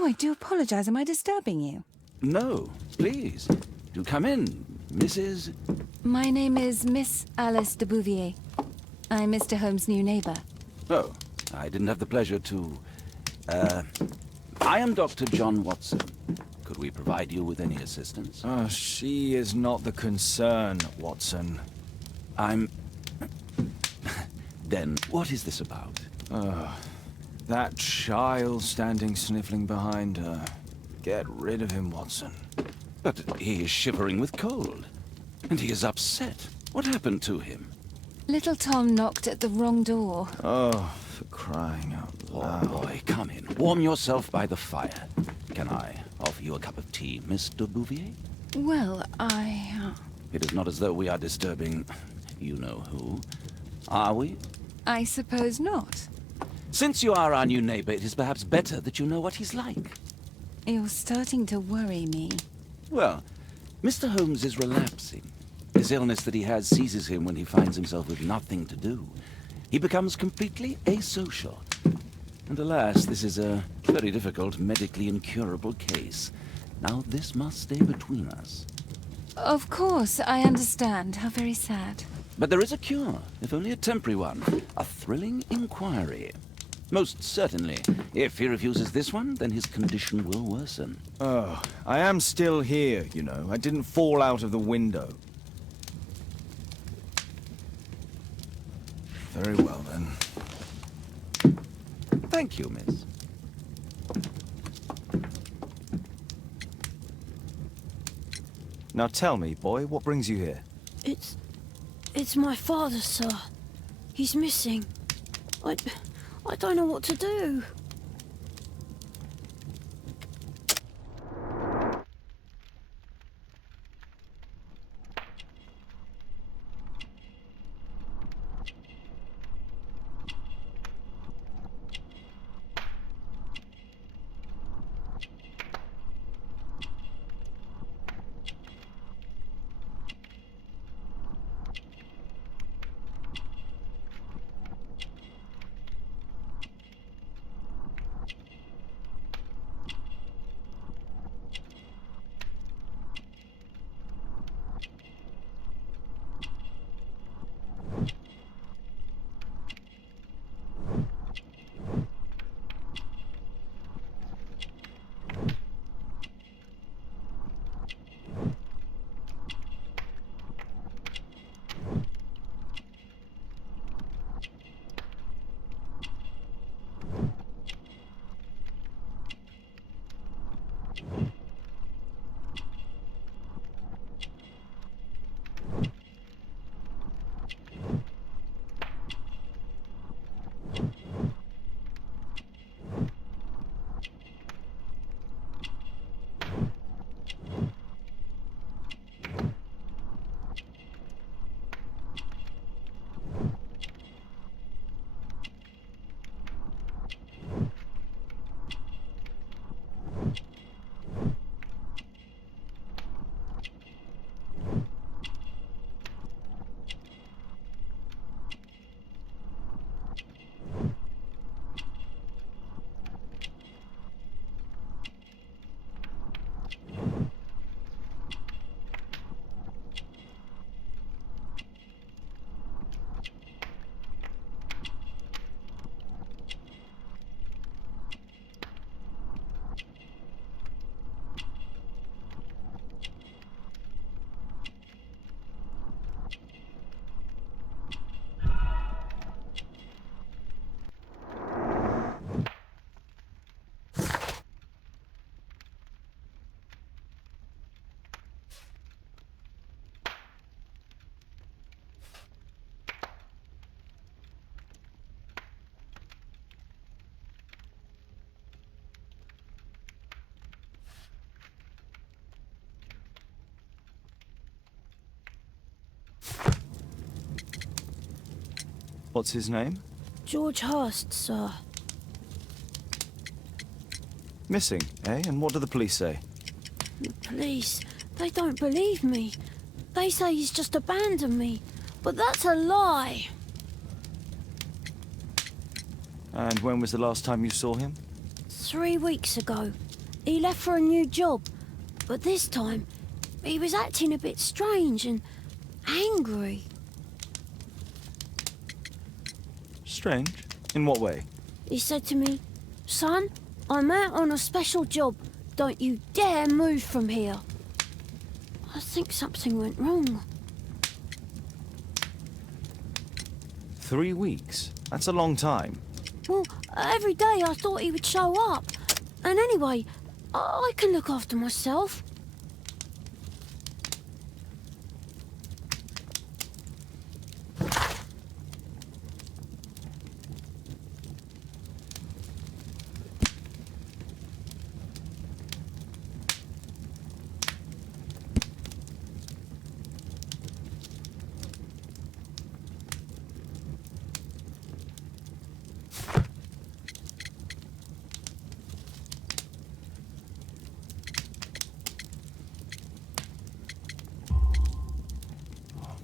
Oh, I do apologize. Am I disturbing you? No, please. Do come in, Mrs. My name is Miss Alice de Bouvier. I'm Mr. Holmes' new neighbor. Oh, I didn't have the pleasure to... I am Dr. John Watson. Could we provide you with any assistance? Oh, she is not the concern, Watson. I'm... Then, what is this about? That child standing sniffling behind her. Get rid of him, Watson. But he is shivering with cold. And he is upset. What happened to him? Little Tom knocked at the wrong door. Oh, for crying out loud. Oh, boy, come in. Warm yourself by the fire. Can I offer you a cup of tea, Miss de Bouvier? Well, It is not as though we are disturbing you-know-who. Are we? I suppose not. Since you are our new neighbor, it is perhaps better that you know what he's like. You're starting to worry me. Well, Mr. Holmes is relapsing. This illness that he has seizes him when he finds himself with nothing to do. He becomes completely asocial. And alas, this is a very difficult, medically incurable case. Now, this must stay between us. Of course, I understand. How very sad. But there is a cure, if only a temporary one. A thrilling inquiry. Most certainly. If he refuses this one, then his condition will worsen. Oh, I am still here, you know. I didn't fall out of the window. Very well, then. Thank you, miss. Now tell me, boy, what brings you here? It's my father, sir. He's missing. I don't know what to do. What's his name? George Hurst, sir. Missing, eh? And what do the police say? The police, they don't believe me. They say he's just abandoned me. But that's a lie. And when was the last time you saw him? 3 weeks ago. he left for a new job. But this time, he was acting a bit strange and angry. Strange? In what way? He said to me, "Son, I'm out on a special job. Don't you dare move from here." I think something went wrong. 3 weeks? That's a long time. Well, every day I thought he would show up. And anyway, I can look after myself.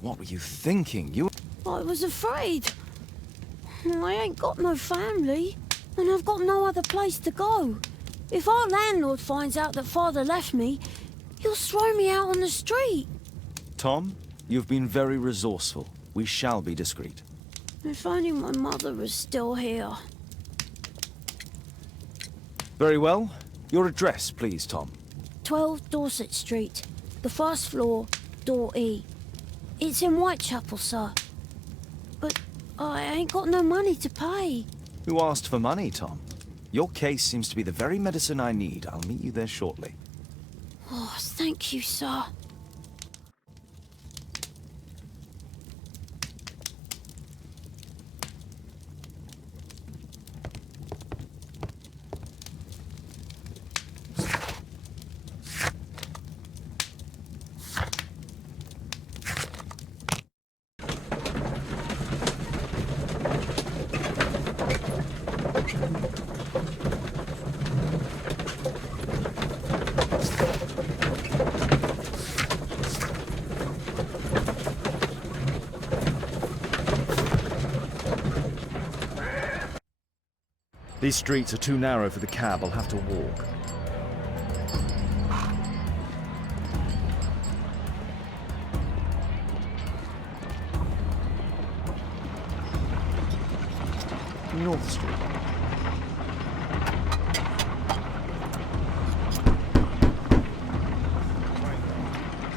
What were you thinking? I was afraid. I ain't got no family, and I've got no other place to go. If our landlord finds out that Father left me, he'll throw me out on the street. Tom, you've been very resourceful. We shall be discreet. If only my mother was still here. Very well. Your address, please, Tom. 12 Dorset Street, the first floor, door E. It's in Whitechapel, sir. But I ain't got no money to pay. Who asked for money, Tom? Your case seems to be the very medicine I need. I'll meet you there shortly. Oh, thank you, sir. These streets are too narrow for the cab. I'll have to walk. North Street.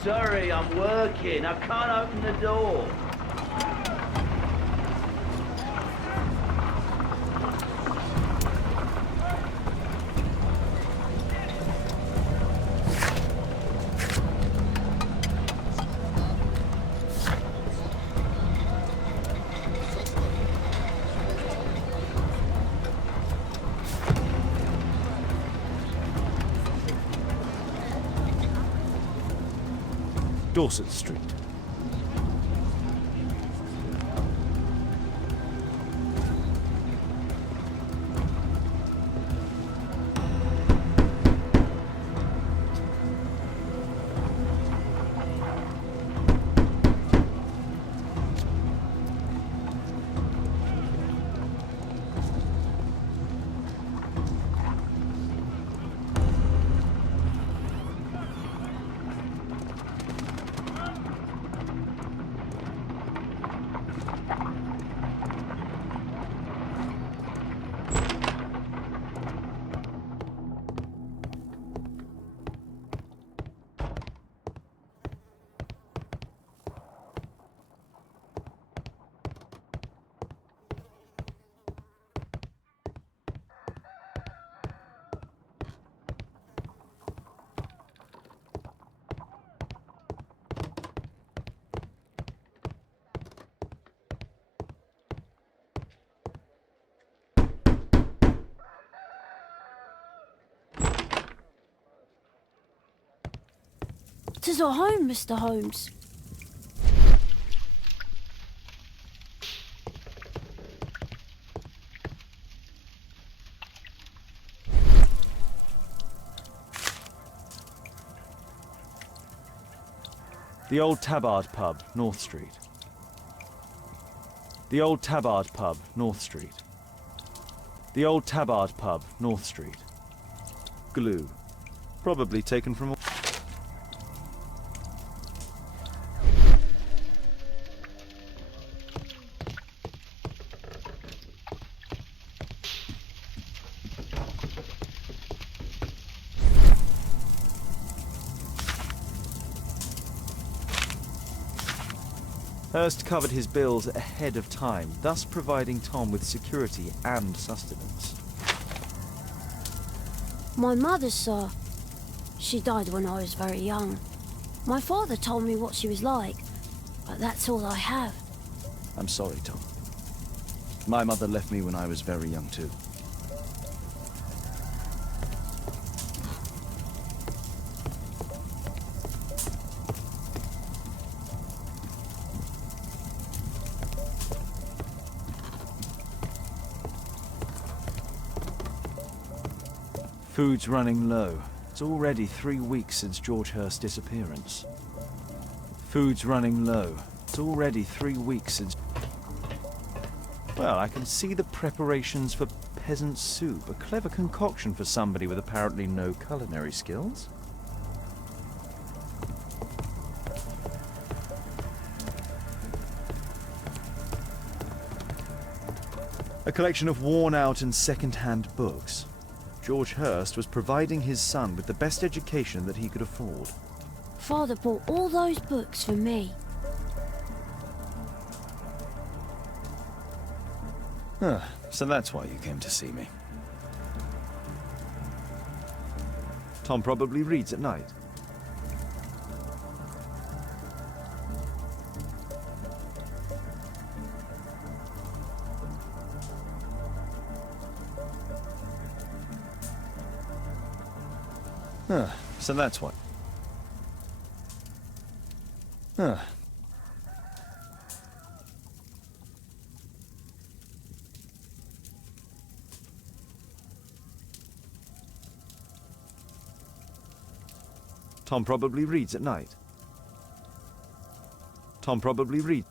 Sorry, I'm working. I can't open the door. Dorset Street. Tis our home, Mr. Holmes. The Old Tabard Pub, North Street. The Old Tabard Pub, North Street. The Old Tabard Pub, North Street. Glue. Probably taken from... Hurst covered his bills ahead of time, thus providing Tom with security and sustenance. My mother, sir. She died when I was very young. My father told me what she was like, but that's all I have. I'm sorry, Tom. My mother left me when I was very young too. Food's running low. It's already 3 weeks since George Hurst's disappearance. Food's running low. It's already 3 weeks since... Well, I can see the preparations for peasant soup. A clever concoction for somebody with apparently no culinary skills. A collection of worn-out and second-hand books. George Hurst was providing his son with the best education that he could afford. Father bought all those books for me. So that's why you came to see me. Tom probably reads at night. So that's why. Tom probably reads at night. Tom probably reads.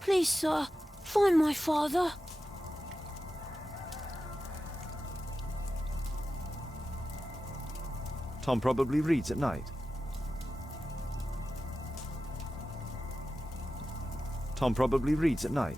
Please, sir, find my father. Tom probably reads at night. Tom probably reads at night.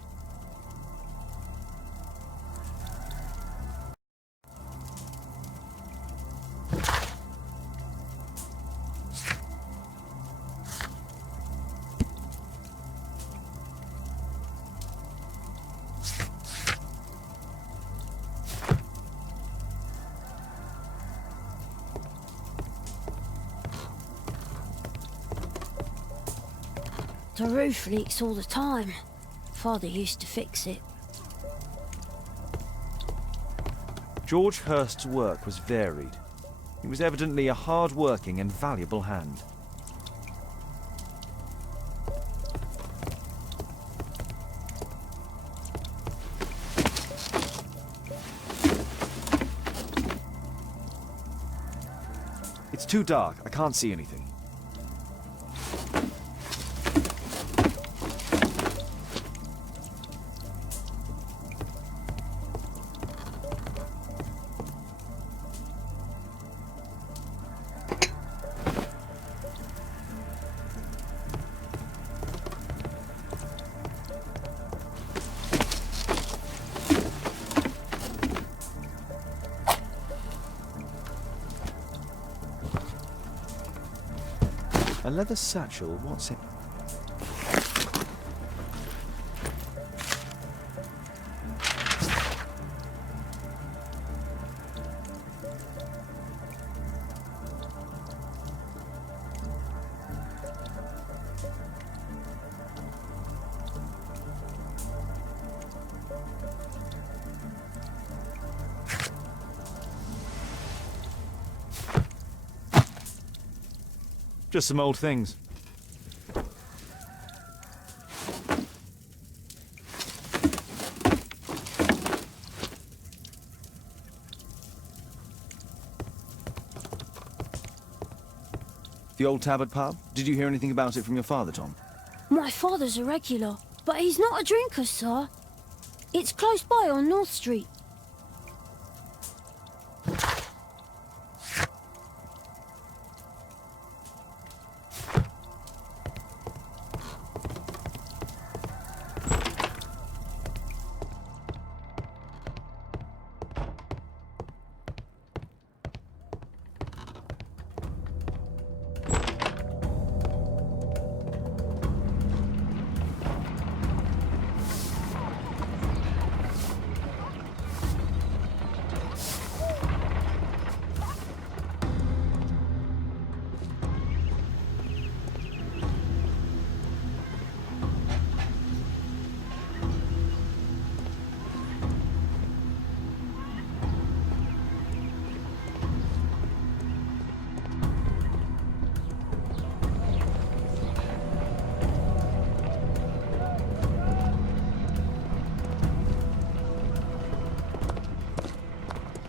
The roof leaks all the time. Father used to fix it. George Hurst's work was varied. He was evidently a hard-working and valuable hand. It's too dark. I can't see anything. A leather satchel, what's it? Just some old things. The old Tabard pub? Did you hear anything about it from your father, Tom? My father's a regular, but he's not a drinker, sir. It's close by on North Street.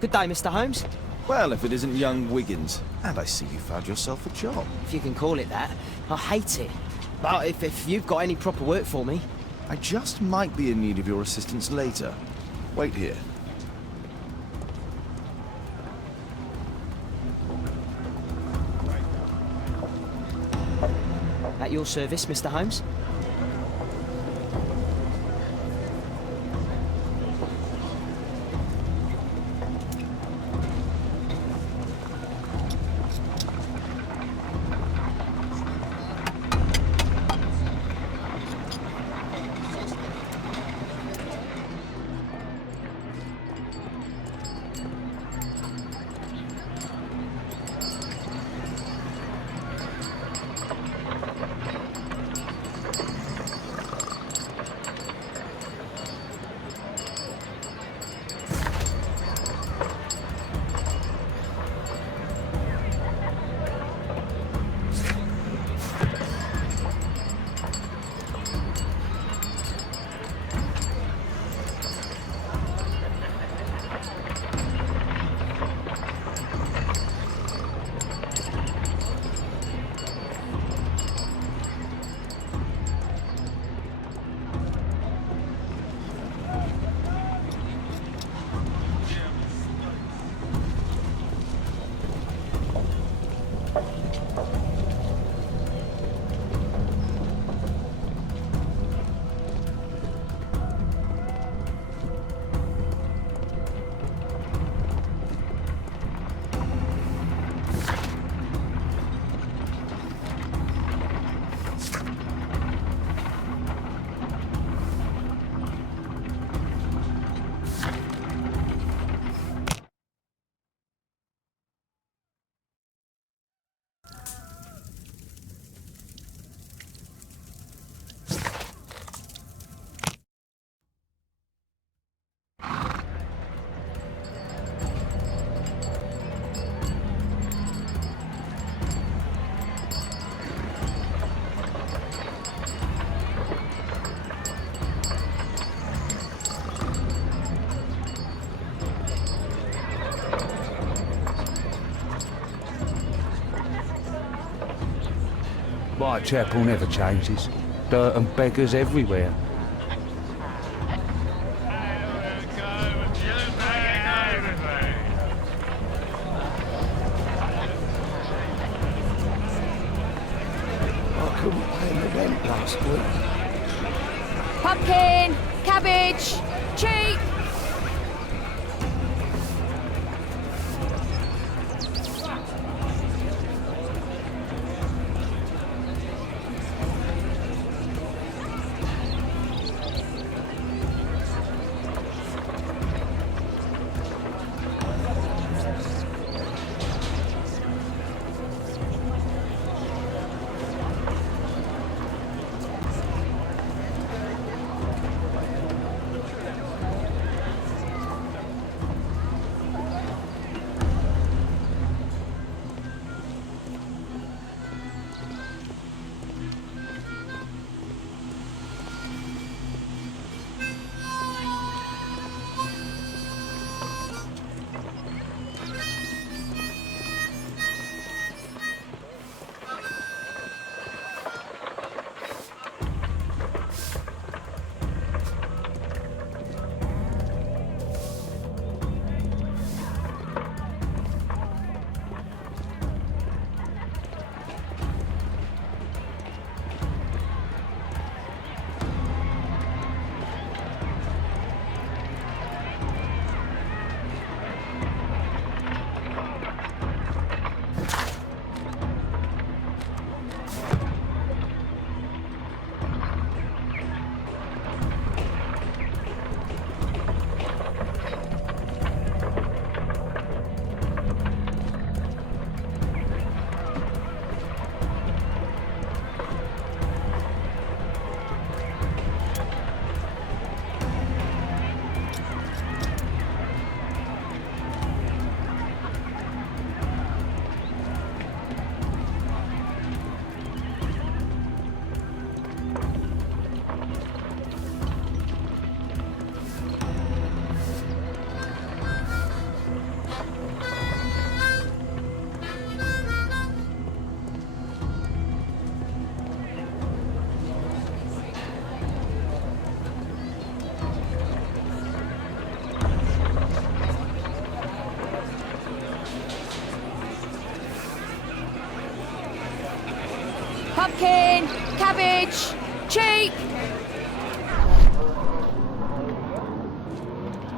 Good day, Mr. Holmes. Well, if it isn't young Wiggins. And I see you found yourself a job. If you can call it that. I hate it. But if you've got any proper work for me... I just might be in need of your assistance later. Wait here. At your service, Mr. Holmes. Whitechapel never changes. Dirt and beggars everywhere. I couldn't pay the rent last week. Pumpkin! Cabbage! Cheap! Pumpkin, cabbage, cheap.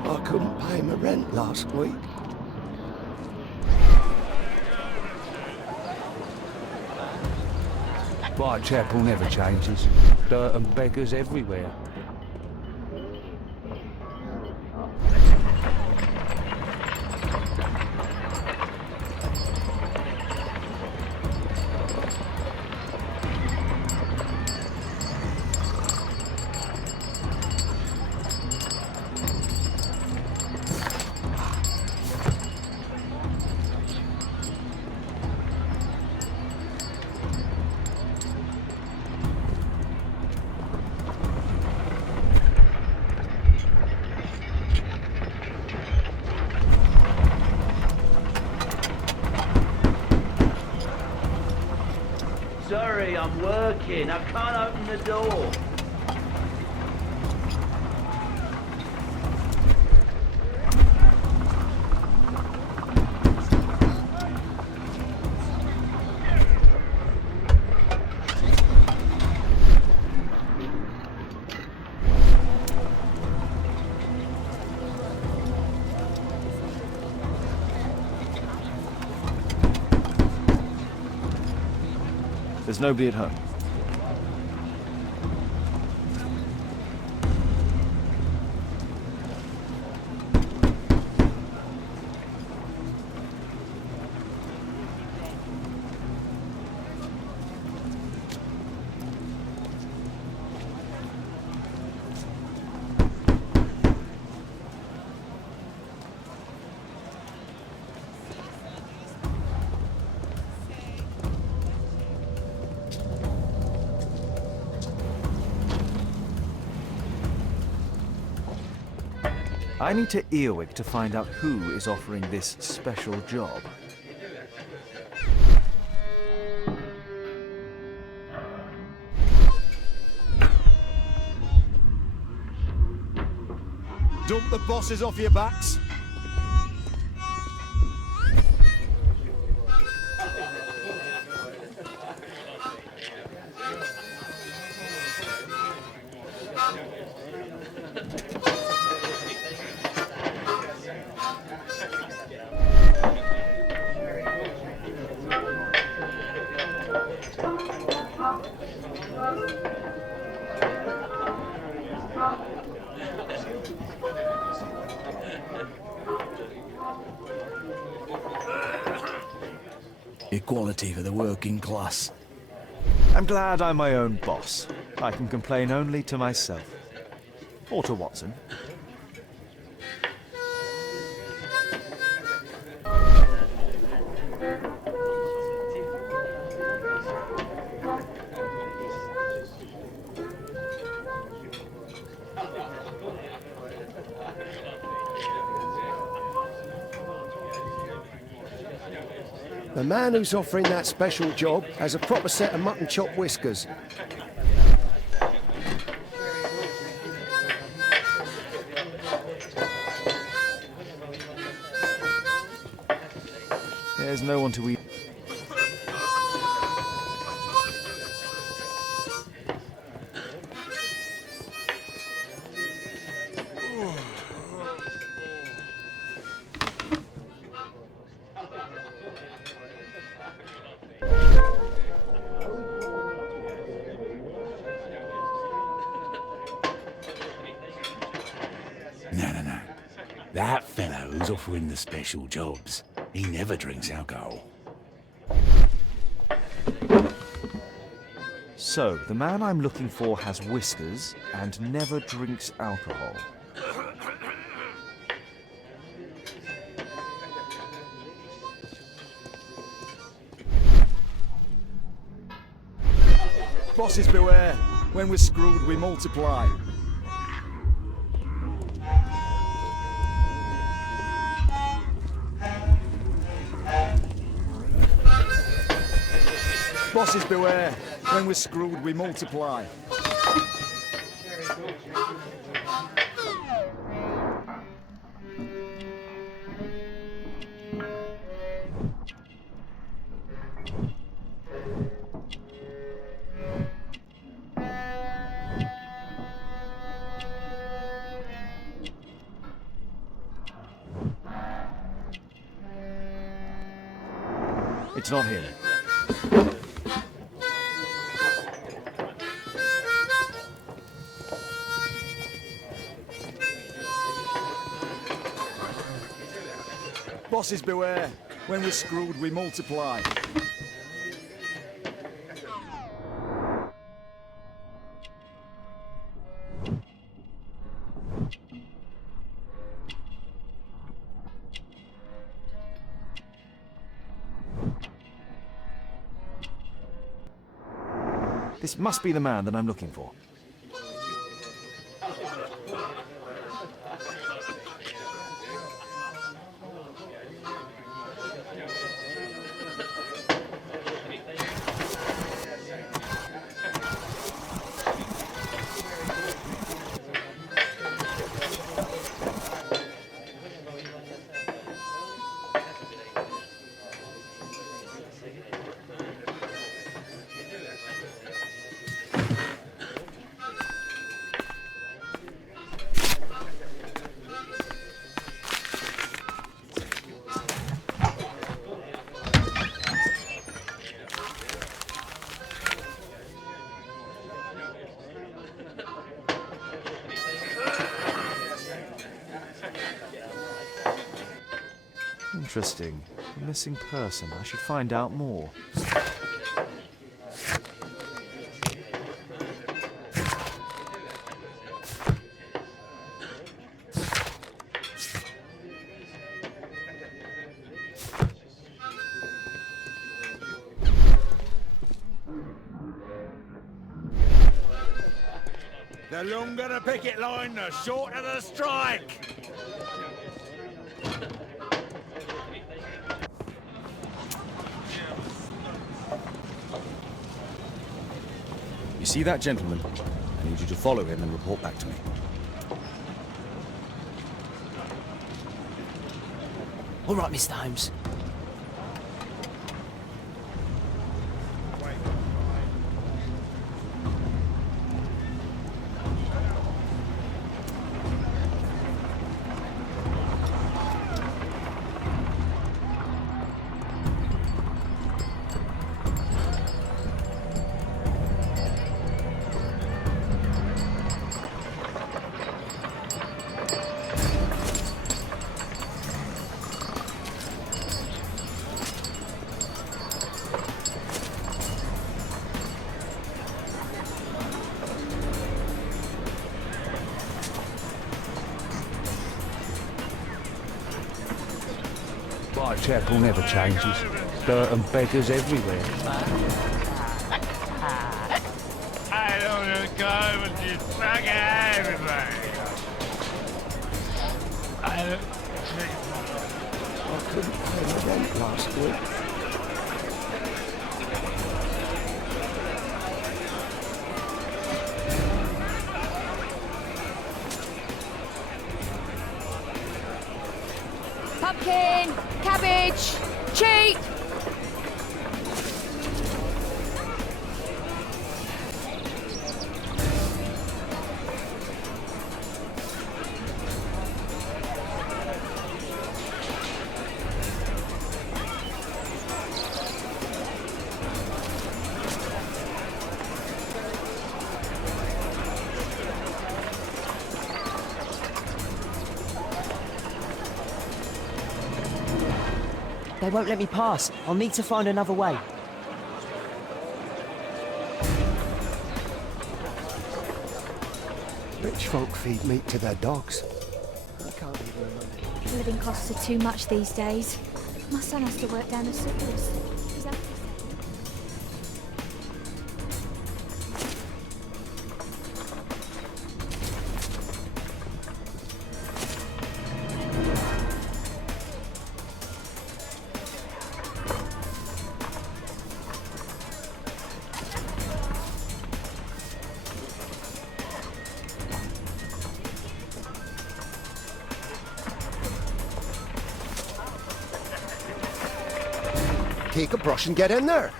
I couldn't pay my rent last week. Whitechapel never changes. Dirt and beggars everywhere. Sorry, I'm working. I can't open the door. There's nobody at home. I need to earwig to find out who is offering this special job. Dump the bosses off your backs. Equality for the working class. I'm glad I'm my own boss. I can complain only to myself. Or to Watson. The man who's offering that special job has a proper set of mutton chop whiskers. There's no one to eat. No. That fellow who's offering the special jobs, he never drinks alcohol. So, the man I'm looking for has whiskers and never drinks alcohol. Bosses beware. When we're screwed, we multiply. Bosses beware. When we're screwed, we multiply. It's not him. Bosses beware. When we're screwed, we multiply. This must be the man that I'm looking for. Interesting. A missing person. I should find out more. The longer the picket line, the shorter the strike. You see that gentleman? I need you to follow him and report back to me. All right, Mr. Holmes. Whitechapel never changes. Dirt and beggars everywhere. I don't want to go with you. Fuck everybody. I couldn't pay my rent last week. Pumpkin, cabbage, cheap. They won't let me pass. I'll need to find another way. Rich folk feed meat to their dogs. I can't even remember. Living costs are too much these days. My son has to work down the sewers. He's up Take a brush and get in there.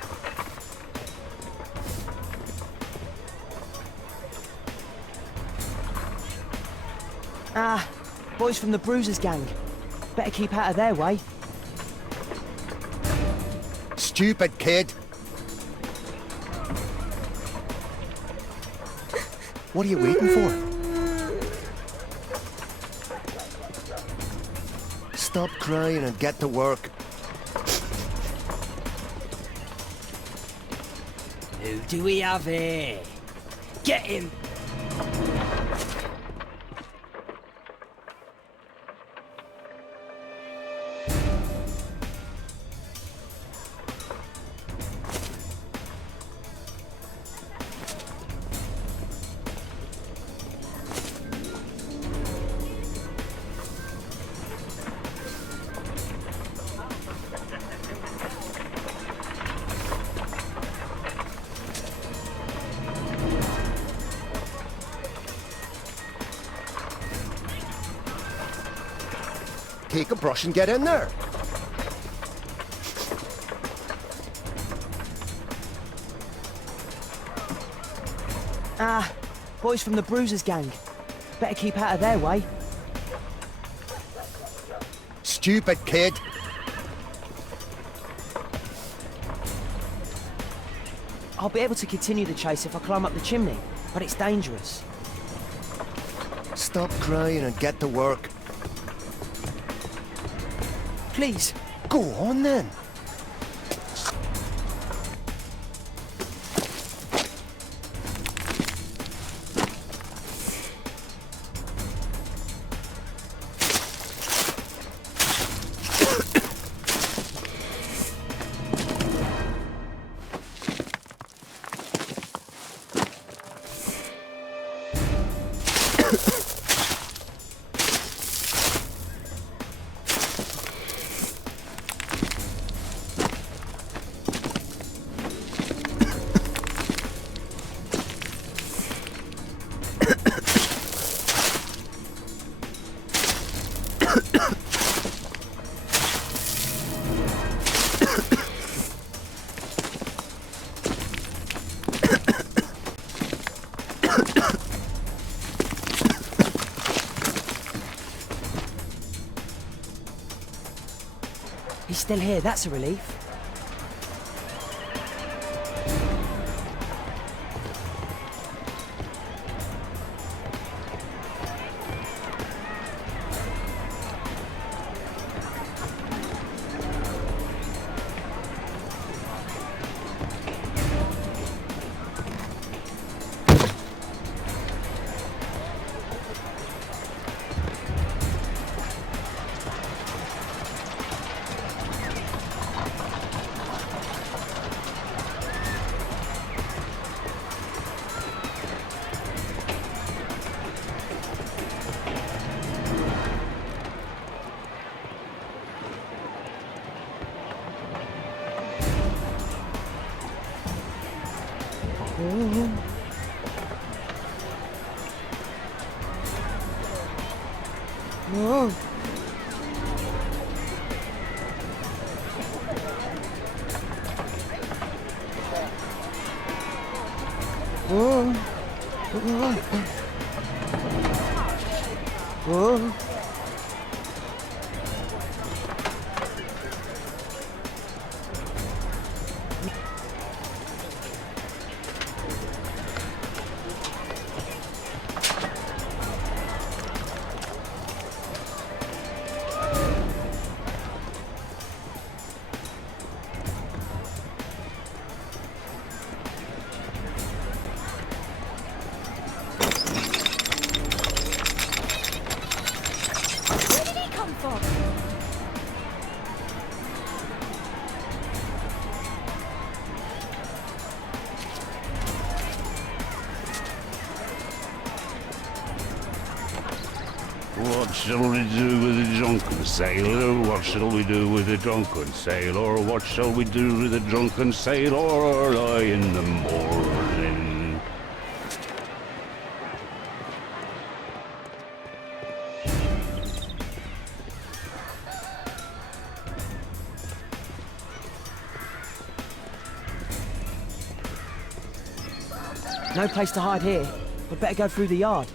Ah, boys from the Bruisers gang. Better keep out of their way. Stupid kid! What are you waiting for? Stop crying and get to work. Who do we have here? Get him! Take a brush and get in there. Boys from the Bruisers gang. Better keep out of their way. Stupid kid. I'll be able to continue the chase if I climb up the chimney, but it's dangerous. Stop crying and get to work. Please. Go on then. He's still here, that's a relief. What shall we do with the drunken sailor? What shall we do with the drunken sailor? What shall we do with the drunken sailor early in the morning? No place to hide here. We'd better go through the yard.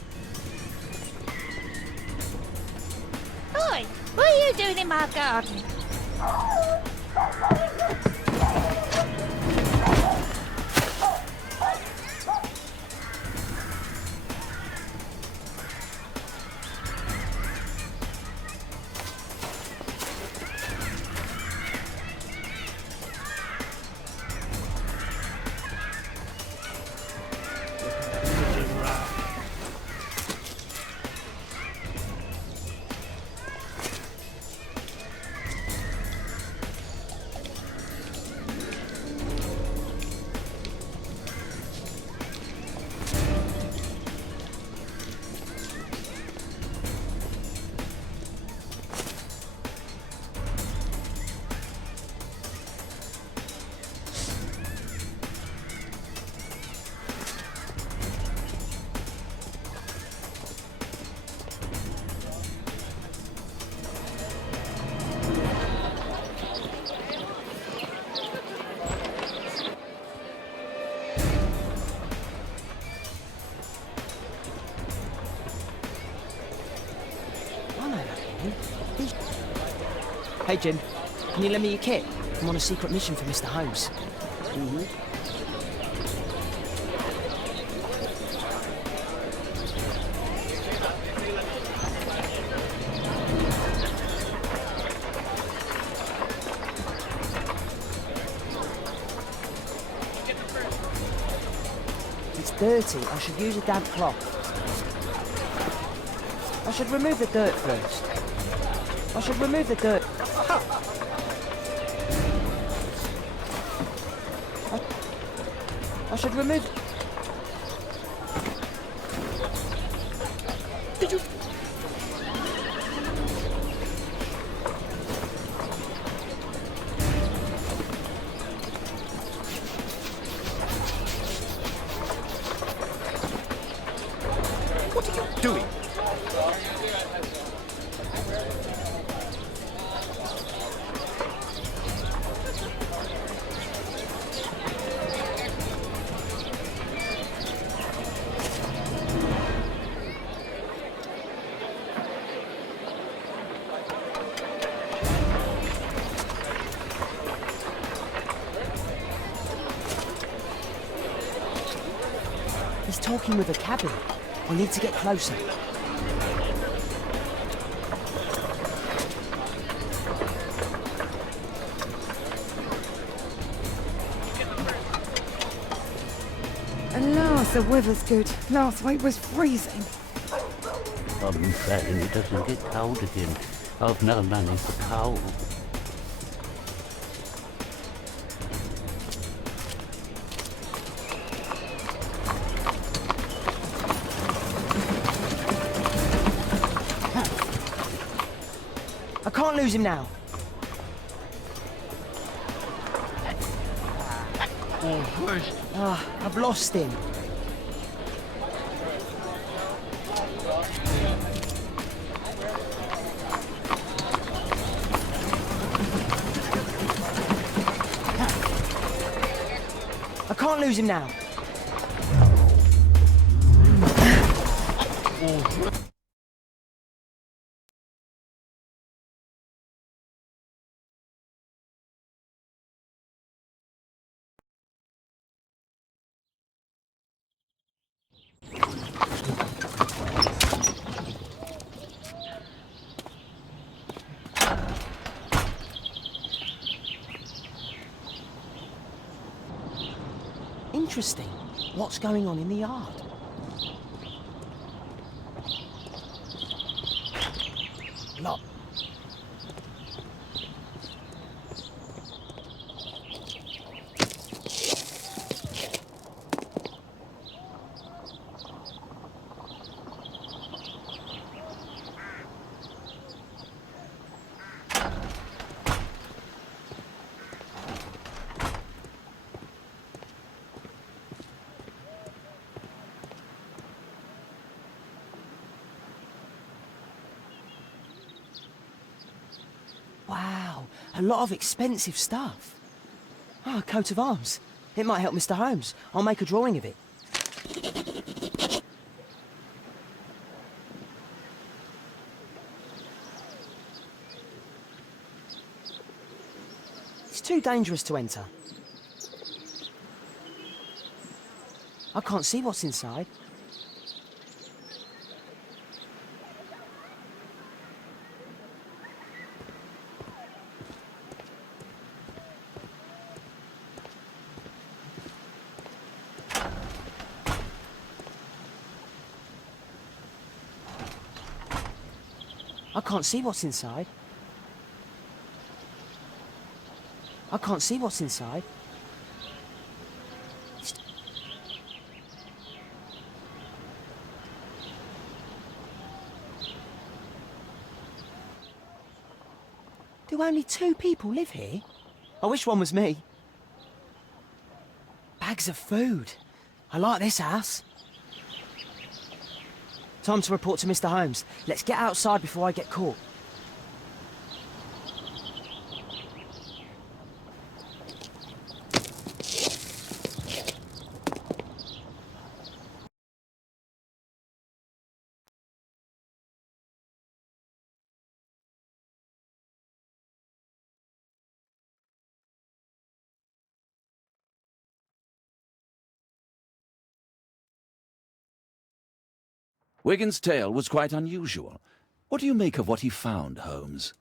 Oi, what are you doing in my garden? Hey, Jim. Can you lend me your kit? I'm on a secret mission for Mr. Holmes. It's dirty. I should use a damp cloth. I should remove the dirt first. I should remove the dirt. I should remove... Did you... What are you doing? He's talking with a cabin. I need to get closer. At last, the weather's good. Last week was freezing. I'm betting it doesn't get cold again. I've no money for coal. I can't lose him now. I've lost him. I can't lose him now. Interesting. What's going on in the yard? Look. Wow, a lot of expensive stuff. Oh, a coat of arms. It might help Mr. Holmes. I'll make a drawing of it. It's too dangerous to enter. I can't see what's inside. I can't see what's inside. I can't see what's inside. Do only 2 people live here? I wish one was me. Bags of food. I like this house. Time to report to Mr. Holmes. Let's get outside before I get caught. Wigan's tale was quite unusual. What do you make of what he found, Holmes?